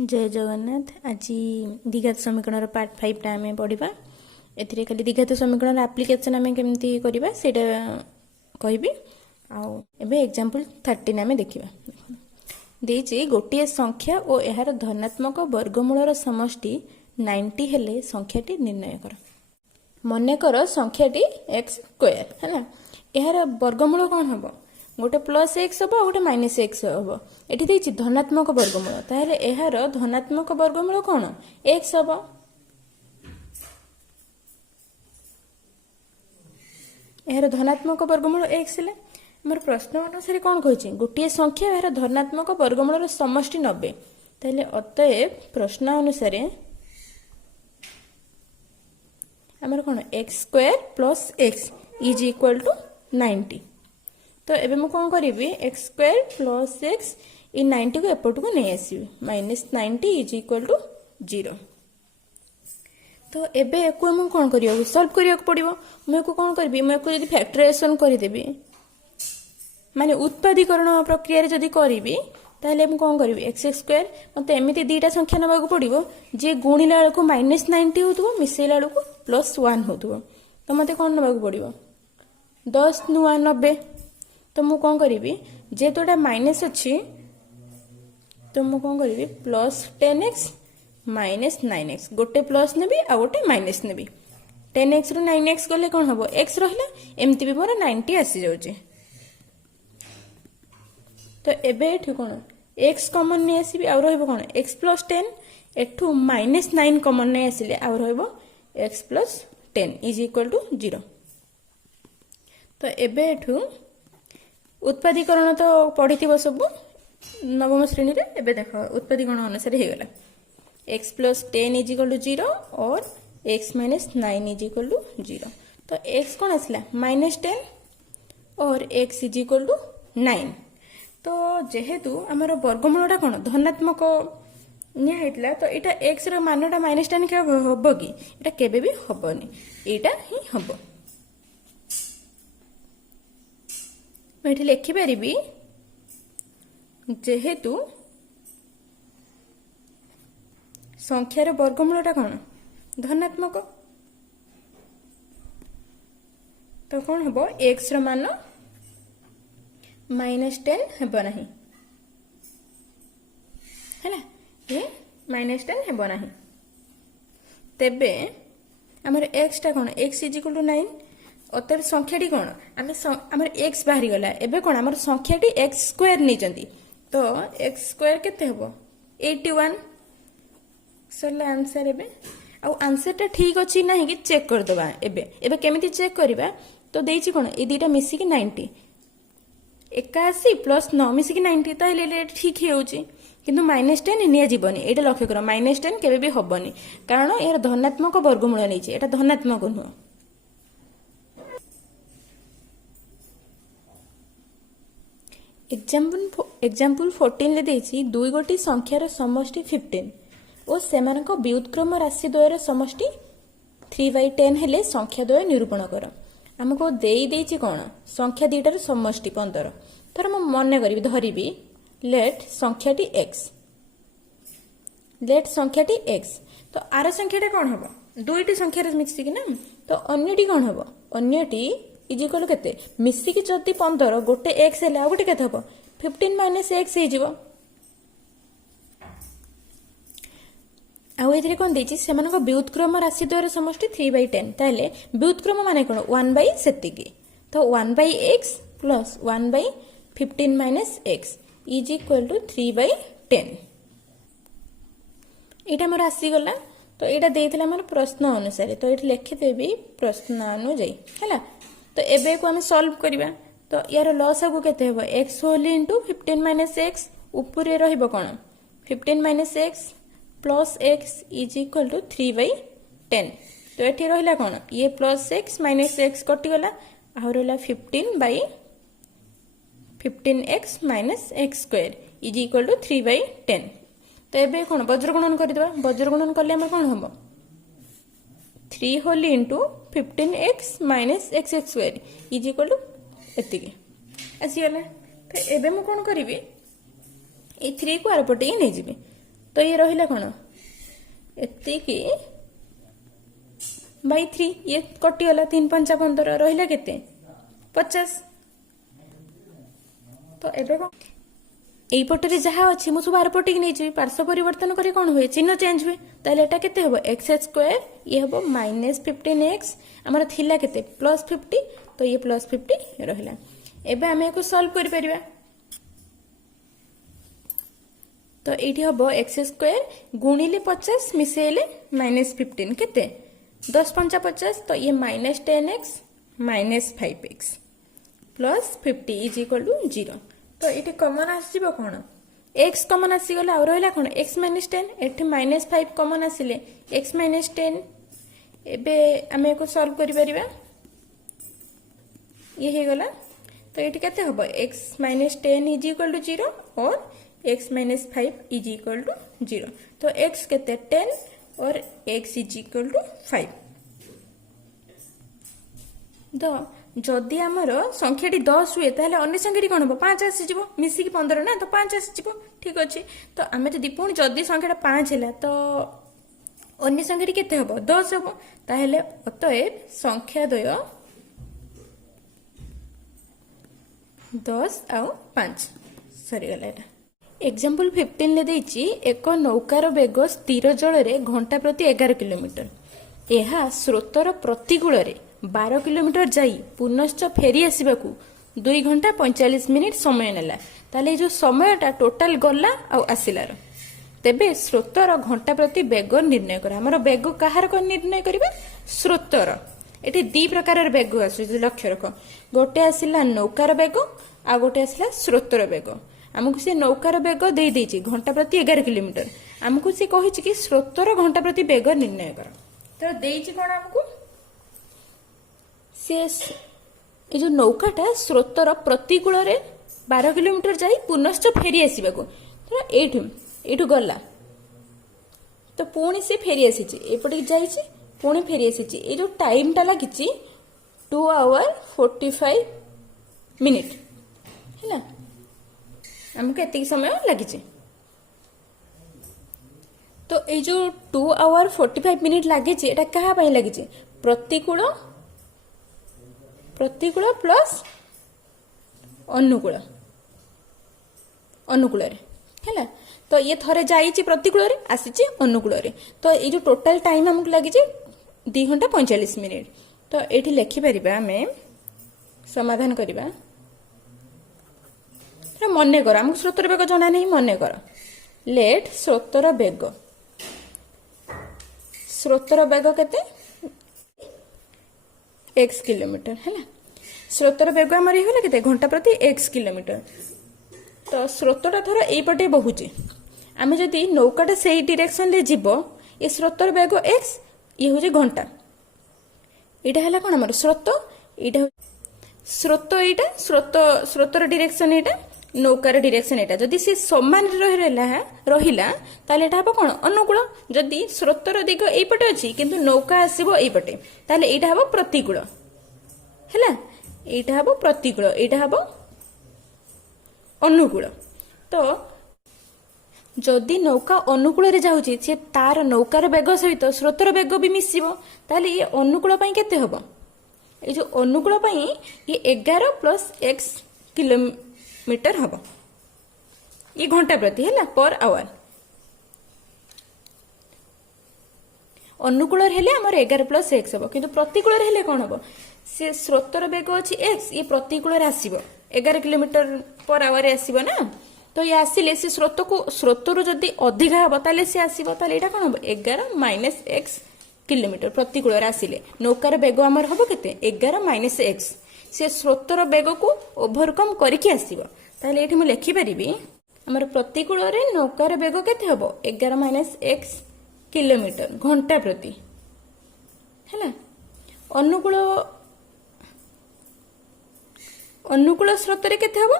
जय जगन्नाथ। आज द्विघात समीकरण पार्ट 5 टा आम पढ़ा। ए खाली द्विघात समीकरण आप्लिकेसन आम केमती करवा से कहबी। आबे एग्जांपल 13 आम देखा देछि गोटे संख्या और यार धनात्मक वर्गमूलर समष्टि 90 हेले संख्याटी निर्णय कर। मनकर संख्याटी एक्स स्क्वायर है यार वर्गमूल कौन हम गोटे प्लस एक्स हम गोटे माइनस एक्स हम ये धनात्मक वर्गमूल ताहले यार धनात्मक वर्गमूल कौन एक्स हम यार धनात्मक वर्गमूल एक्स है मोर प्रश्न अनुसार कौन कही गोटे संख्या यार धनात्मक वर्गमूलर समष्टि 90 ताहले अतएव प्रश्न अनुसार आमर कौन x square plus x is equal to 90। तो एबे मु कौन करी एक्स स्क्वायर प्लस एक्स इ 90 को एपट को नहीं आसबि माइनस 90 इज इक्वल टू 0। तो एबे एको मु कौन करियो सॉल्व करियो पड़िबो। मु को कौन करबी मु को यदि फैक्टराइजेशन करि देबी माने उत्पादीकरण प्रक्रिया रे जदि करिबी ताहले मु कौन करिबी एक्स स्क्वायर मते एमिति दीटा संख्या नबाक पड़िबो जे गुणिला बेलको माइनस 90 होतबो मिसेला बेलको प्लस 1 होतबो। तो मते कौन नबाक पड़िबो 10 नुआ 90। तो मु कौन करिबी जेतोटा माइनस अच्छी तो मु कौन करिबी प्लस 10x माइनस 9x गोटे प्लस नेबी आ गोटे माइनस नेबी 10x रु 9x गले कौन हबो x रहिला एमती भी मोर 90 आसी जाउची। तो एबे एठु कोन x कॉमन नै आसीबी आ रहइबो कोन x प्लस 10 एठु माइनस 9 कॉमन नै आसीले आ रहइबो x plus 10 is equal to 0। तो एबे एठु उत्पादीकरण तो पढ़ी सब नवम श्रेणी रे एबे देख उत्पादीकरण अनुसार हो गला x plus 10 is equal to 0 और x minus 9 is equal to 0। तो x कौन आसला माइनस 10 और x इज इक्वल टू 9। तो जेहेतु आमर वर्गमूलटा कौन धनात्मक निया तो यहाँ एक्स मान माइनस 10 क्या हम कि यहाँ केबे भी हेनी यहाँ ही हम मुझे लिखिपारि जेहेतु संख्यार वर्गमूलटा कौन धनात्मक तो कौन हम एक्स मान माइनस 10 हेब ना है ये माइनस 10 हेब ना तेबे आमर एक्स टा कौन एक्स इज इक्वल टू 9 अतएव संख्याटी कौन आम एक्स बाहरी गला एबे कौन आमर संख्याटी एक्स स्क्वायर नहीं तो एक्स स्क्वायर केते हेबो 81 सरला आंसर एबे आ आंसर टा ठीक अछि नाही कि चेक कर दबा एबे एबे केमिति चेक करबा तो देछि कोन ए दीटा मिसी कि 90 81 प्लस 9 मिसी कि 90 ताहले ठीक हेउछि किंतु माइनस 10 निया जीवनी एटा लक्ष्य कर माइनस 10 केबे भी हबनी कारण यार धनात्मक वर्गमूल नहीं एटा धनात्मक नुह। एग्जांपल 14 ले देछि दुई गोटी संख्यार समष्टि 15 और सेमानक व्युत्क्रम राशि द्वयर समष्टि 3/10 हेले संख्या द्वय निरूपण कर। आमको देई देछि कोन संख्या दीटार समष्टि 15 तर म मन करी धरिबी लेट संख्याटी x तो आर संख्याटा कौन हम दुईटी संख्यार मिसिकी ना तो अन्यटी कौन हम अन्यटी इज इक्वल केते मिसिकी जदि 15 गोटे x हेले आ गोटे केते हम 15 माइनस x हे जिवो आउ एथिरे कोन देछि सेमानक व्युत्क्रम राशि द्वारा समष्टि 3/10 ताले व्युत्क्रम माने कोन 1 सेतिकी तो 1/x plus 1/15 minus x is equal to 3/10 एटा मोर आसी गला। तो एटा देइथिला मोर प्रश्न अनुसार तो एठी लिखि देबी प्रश्न अनुଯାयୀ हैला। तो एबे को हम सॉल्व करिबा तो यार लॉस को केते हेबो x whole into 15 minus x ऊपरे रहिबो कोन 15 minus x plus x is equal to 3/10 तो एठी रहिला कोन ये प्लस x माइनस x कटि गला आ रहला 15x minus x square is equal to 3/10। तो एबे कोन वज्रगुणन कर देबा वज्रगुणन करले हम कोन हम 3 whole into 15x minus x square is equal to एतिके आसी गला। तो एबे मु कोन करिवि ए 3 को आर पटे ही नहीं जीबी तो ये रहिला कौन एतिकी बाई 3 ये कटिगला 3 5 15 रहिला केते 50। तो एबे कौन এই পটরে যাহা ଅଛି ମୁଁ ସବୁ ଆରପଟିକି ନେଇଯିବି ପାର୍ଶ୍ୱ ପରିବର୍ତ୍ତନ କରି କ'ଣ ହୁଏ ଚିହ୍ନ ଚେଞ୍ଜ ହୁଏ ତାହେଲେ এটা କେତେ ହେବ x ସ୍କୋୟାର ଇଏ ହେବ -15x ଆମର ଥିଲା କେତେ +50 ତ ଇଏ +50 ରହିଲା। ଏବେ ଆମେ ୟାକୁ ସଲ୍ଭ କରିପାରିବା ତ ଏଇଠି ହେବ x ସ୍କୋୟାର ଗୁଣିଲେ 50 ମିଶେଇଲେ -15 କେତେ 10 5 50 ତ ଇଏ -10x -5x +50 = 0। तो ये कमन आसो कौन x कमन आसीगला आ रहा कौन x -10 एठी -5 कमन आसिले x -10 एबे आम को सॉल्व करि परिबा ये हे गला तो ये केते हबो x -10 = 0 और x -5 = 0 तो x केते 10 और x = 5 तो जदि आमर संख्याटी 10 हुए ताहले अन्य संख्याटी कौन हम 5 आसीज मिसिकी 15 ना तो 5 आसीज ठीक अच्छे। तो आम जदि पुणी जदि संख्याटा 5 है तो अन्य संख्याटी केते हम 10 हम ताहले अतएव संख्या द्वय 10 आउ 5 सरीगला एटा। एग्जांपल 15 ले देछि एक नौकार बेग स्थिर जल रे घंटा प्रति 11 किलोमीटर यह स्रोतर प्रतिकूल 12 किलोमीटर जाई पुनश्च फेरी आसवाकू 2 घंटा 45 मिनिट समय नेला ताले जो समयटा टोटाल गला आ आसिलार तेबे स्रोतर घंटा प्रति बेग निर्णय कर हमर बेग कहार को निर्णय करबा स्रोतर एटी दी प्रकार बेग आसु लक्ष्य रख गोटे आसिला नौकार बेग आ गोटे आसिला स्रोतर बेग आमको से नौकार बेग दे देछि घंटा प्रति 11 किलोमीटर आमको से कहिछि कि स्रोतर घंटा प्रति बेग निर्णय कर तो देछि कोन हमको से जो नौकाटा स्रोतर प्रतिकूल 12 किलोमीटर जाई पुनश्च फेरी आसवाक तो एठू गला तो पुणी से फेरी आसी एपटे जाइए पुणी फेरी आसी जो टाइमटा लगी 2 आवर 45 मिनिट है आमको एति समय लगी तो ये जो 2 आवर 45 मिनिट लगी क्या लगी प्रतिकूल प्रतिकूल प्लस अनुकूल अनुकूल है तो ये थरे जाइए प्रतिकूल आसी अनुकूल तो ये जो टोटाल टाइम हमको लगी 2 घंटा 45 मिनिट तो ये लिखिपर आम समाधान करवा मन कर आमको स्रोतर बेग जना नहीं मन कर लेट स्रोतर बेग केते x किलोमीटर है स्रोतर बेग आमर ये के घंटा प्रति x किलोमीटर तो स्रोतटा थर यपटे बहुचे आम जदि नौकाटा से डायरेक्शन ले जीव ये स्रोतर बेग x ये हूँ घंटा यहाँ है कौन आम स्रोत यहाँ स्रोत यहाँ स्रोतर डायरेक्शन यहाँ नौकार डायरेक्शन यहाँ जदि से समान रहिला ताले एटा हबो कोन अनुकूल जदि स्रोतर दिग एपटे अछि किंतु नौका आसीबो एपटे ताले एटा हबो प्रतिकूल हैला एटा हबो प्रतिकूल एटा हबो अनुकूल तो जदि नौका अनुकूल रे जाउछि से तार नौकार बेग सहित स्रोतर बेग भी मिसिबो ताले ये अनुकूल पई केते हबो ए जो अनुकूल पई ये 11 + x किलोमीटर हम ये घंटा प्रति है पर आवर अनुकूल हेले आमर 11 + x हम किंतु प्रतिकूल हेले कौन हम से स्रोतर बेग अच्छी x ये प्रतिकूल आसब 11 किलोमीटर पर आवर आसब ना तो ये आसिले से स्रोतर जदि अधिक हम ताले से आसब ताले एटा कौन हम 11 - x किलोमीटर प्रतिकूल आसिले नौकार बेग आमर हम केते 11 - x से स्रोतर बेग को ओभरकम करके आसब ताले एठी मु लिखि परिबी हमर प्रतिकूल रे नौकार बेग केते हबो 11 - x किलोमीटर घंटा प्रति हैला अनुकूल स्रोतरे केते हबो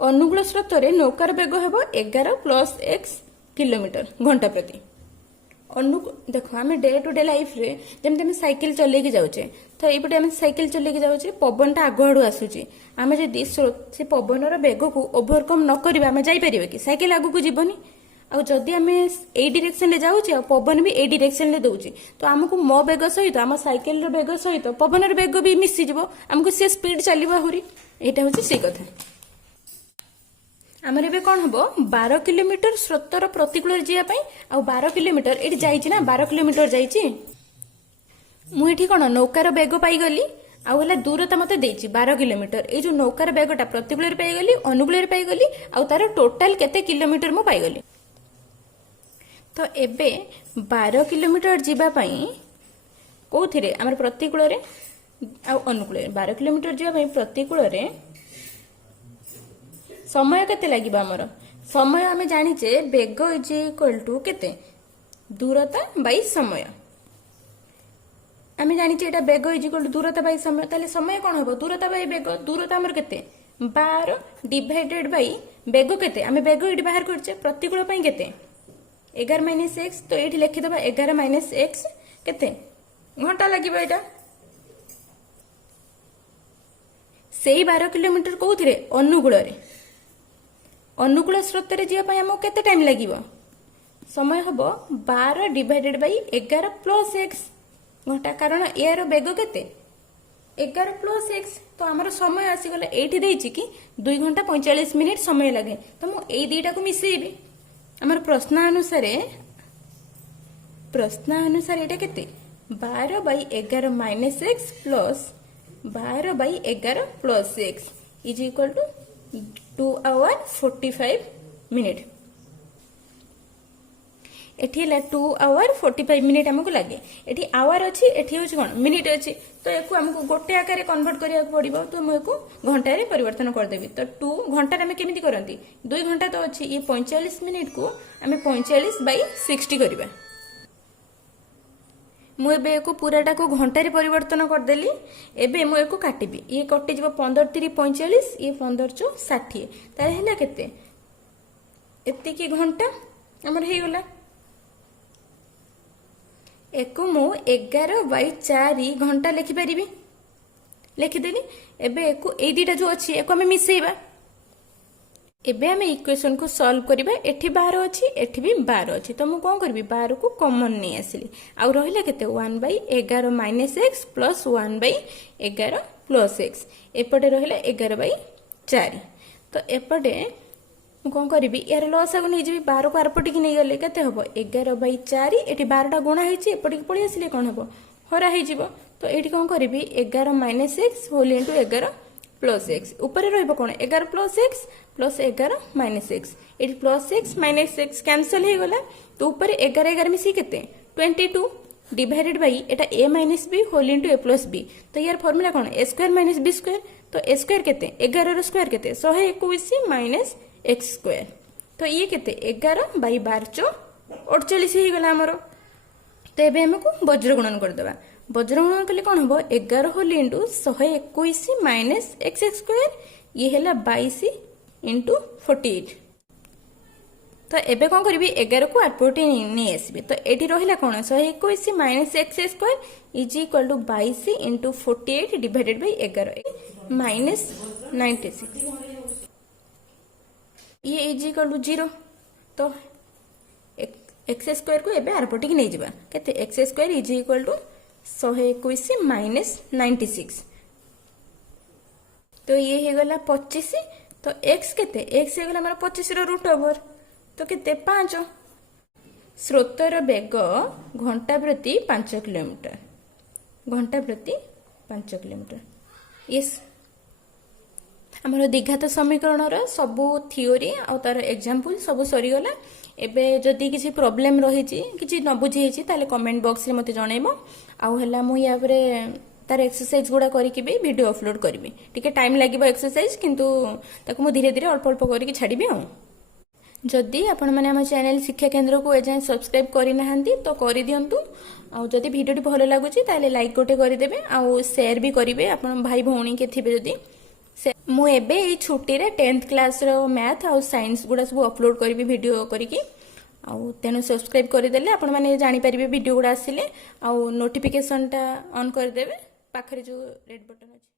अनुकूल स्रोतरे नौकार बेग हबो 11 + x किलोमीटर घंटा प्रति देखो आम डे टू डे लाइफ रे जमते आम साइकिल चलेकी जाऊे तो ये आम साइकिल चलेकी जाऊे पवनटा आग आड़ू आसूची आम जदि से पवन बेग को ओभरकम न करवा आम जापर कि साइकिल आगू को जीवनी ଆଉ ଯଦି ଆମେ ଏଇ ଡିରେକ୍ସନରେ ଯାଉଛେ ଆଉ ପବନ ବି ଏଇ ଡିରେକ୍ସନରେ ଦଉଛି ତ ଆମକୁ ମୋ ବେଗ ସହିତ ଆମ ସାଇକେଲର ବେଗ ସହିତ ପବନର ବେଗ ବି ମିଶିଯିବ ଆମକୁ ସେ ସ୍ପିଡ ଚାଲିବ ଆହୁରି ଏଇଟା ହଉଛି ସେଇ କଥା ଆମର ଏବେ କଣ ହବ 12 କିଲୋମିଟର ସ୍ରୋତର ପ୍ରତିକୂଳରେ ଯିବା ପାଇଁ ଆଉ 12 କିଲୋମିଟର ଏଠି ଯାଇଛି ନା 12 କିଲୋମିଟର ଯାଇଛି ମୁଁ ଏଠି କଣ ନୌକାର ବେଗ ପାଇଗଲି ଆଉ ହେଲା ଦୂରତା ମତେ ଦେଇଛି 12 କିଲୋମିଟର ଏଇ ଯୋଉ ନୌକାର ବେଗଟା ପ୍ରତିକୂଳରେ ପାଇଗଲି ଅନୁକୂଳରେ ପାଇଗଲି ଆଉ ତାର ଟୋଟାଲ କେତେ କିଲୋମିଟର ମୁଁ ପାଇଗଲି ତ ଏବେ 12 କିଲୋମିଟର ଯିବା ପାଇଁ କୋଉଥିରେ ଆମର ପ୍ରତିକୂଳରେ ଆଉ ଅନୁକୂଳରେ 12 କିଲୋମିଟର ଯିବା ପାଇଁ ପ୍ରତିକୂଳରେ समय केते लागिबा हमर समय आमे जानिचे बेग इज इक्वल टू केते दूरता बाई समय आमे जानिचे एटा बेग इज इक्वल टू दूरता बाई समय ताले समय कोन हबो दूरता बाई बेग दूरता हमर केते 12 डिवाइडेड बाई बेग केते आमे बेग इडी बाहर करचे प्रतिकूल पई केते 11 - x तो एठी लिखि दबा 11 - x केते घंटा लागिबो एटा सेही 12 किलोमीटर कोउथिरे अनुकूल रे अनुकूल स्रोत रे जीवा पई हमको केते टाइम लागिबो समय हबो 12 डिवाइडेड बाई 11 प्लस x घंटा कारण यार बेग केते 11 प्लस x तो हमर समय आसी गले एठी देइछि कि 2 घंटा 45 मिनिट समय लागे तो मु एई दुईटा को मिसेइबी हमर प्रश्न अनुसार एटा केते 12 by 11 minus x plus 12 by 11 plus x is equal to 2 hour 45 minute एठी ला 2 आवर 45 मिनिट हमको लागे एठी आवर अछि एठी होछि कोन मिनिट अछि तो एको हमको गोटे आकार कन्वर्ट करिया पड़िबो तो हम एको घंटा रे परिवर्तन कर देबी तो 2 घंटा रे हम केमिति करंती 2 घंटा तो अछि ये 45 मिनिट को हमें 45 बाई 60 करबा मु एबे एको पूराटा को घंटा रे परिवर्तन कर देली एबे मु एको काटिबी ये कटि जब 15 3 45 ये 15 4 60 तारे हैला केते एत्ते की घंटा हमर हे गला एको मु 11/4 घंटा लिखि परिबी लिखि देली एबे एको ए दीटा जो अछि एको हमें मिसेइबा एबे हम इक्वेशन को सॉल्व करिबा एठी 12 अछि एठी भी 12 अछि तो मु कोन करबी 12 को कॉमन नै आसिली आ रहिला केते 1/11 - x प्लस 1/11 प्लस x एपटे रहिला 11/4 तो एपटे मु कोन करबी यार लॉस आगु नै जेबी 12 को आरपटी की नै गले केते हबो 11/4 एठी 12 टा गुणा होईची एपटी की पळी आसिले कोन हबो हरा होई जीवो तो एठी कोन करबी 11 - x whole into 11 plus x ऊपर रहइबो कोन 11 plus x plus 11 minus x एटी plus x minus x cancel हो गला तो ऊपर 11 11 मिसी केते 22 डिवाइडेड बाई एटा a minus b whole into a plus b तो यार फार्मूला कोन a square minus b square तो a स्क्वायर केते 11 रो स्क्वायर केते 121 माइनस x स्क्वायर तो ये केते 11 बाई 12 48 हो गला हमरो तो एबे हमको वज्र गुणन कर देबा वज्र गुणन कले कोन हबो 11 whole into 121 minus x square ये हैला 22 इंटू 48 तो एबे कौन करी 11 को आठपटे नहीं आसबे तो एटी रहिला कोन 121 minus x square is equal to 22 into 48 divided by 11 minus 96 ये इज इक्वल टू 0 तो x स्क्वायर को एबे आठपटे की नहीं जिबा केते x square is equal to 121 minus 96 तो ये हे गला 25 तो x केते x हे गला हमरा 25 रो रूट ओवर तो केते 5 स्रोतर बेग घंटा प्रति 5 किलोमीटर घंटा प्रति 5 किलोमीटर यस हमर द्विघात समीकरण रो सब थ्योरी आ तार एग्जांपल सब सरी गला एबे जदी किछि प्रॉब्लम रही छि किछि न बुझी छि ताले कमेंट बॉक्स रे मते जणैबो आ हला मु या परे तार एक्सरसाइज गुडा करिकि भी वीडियो अपलोड करबी टिके टाइम लागिबो एक्सरसाइज किंतु ताको मु धीरे धीरे अल्प अल्प करिकि छाडीबी आ जदि आपण माने हम चैनल शिक्षा केंद्र को एजाय सब्सक्राइब करि नहांती तो करि दियंतु आ जदि वीडियो भलो लागुची ताले लाइक गोटे करि देबे आ शेयर भी करिवे आपण भाई भौणी के थिबे जदि मु एबे ई छुट्टी रे 10th क्लास रो मैथ आ साइंस गुडा सब अपलोड करबी वीडियो करिकि आ तेनो सब्सक्राइब करि देले आपण माने जानि परिबे वीडियो गुडा आसिले आ नोटिफिकेशन टा ऑन कर देबे पाखरे जो रेड बटन अछि।